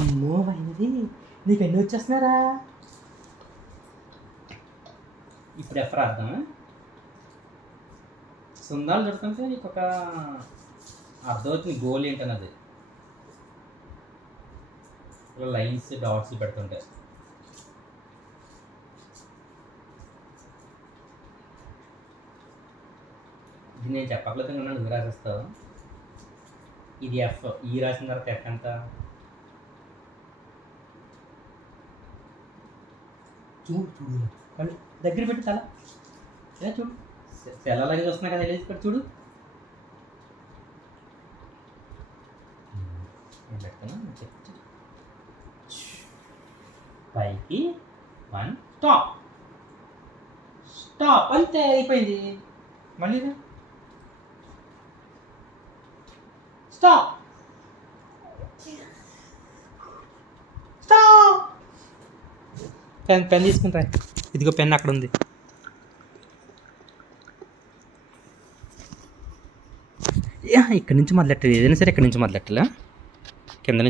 అమ్మో అయినది నీకు ఎన్ని వచ్చేస్తున్నారా? ఇప్పుడు ఎఫర్ అర్థమా? సుందాలు చూడుతుంటే నీకు ఒక అర్థమవుతుంది గోల్ ఏంటన్నది. ఇలా లైన్స్ డాట్స్ పెడుతుంటే ఇది నేను చెప్పట్లేదు కదా, నువ్వు రాసేస్తావు. ఇది ఎఫ్, ఈ రాసిన తర్వాత ఎఫ్ ఎంత? చూడు చూడు కానీ దగ్గర పెట్టి తల ఇలా చూడు, సెల్ అలాగే చూస్తున్నా కదా, వెళ్ళేసి ఇక్కడ చూడు. పైకి 1 స్టాప్, స్టాప్ అంతే అయిపోయింది. మళ్ళీ స్టాప్, స్టాప్. పెన్ తీసుకుంటా, ఇదిగో పెన్ అక్కడ ఉంది. ఇక్కడి నుంచి మొదలెట్టాలి, ఏదైనా సరే ఇక్కడి నుంచి మొదలెట్టాలా, కింద నుంచి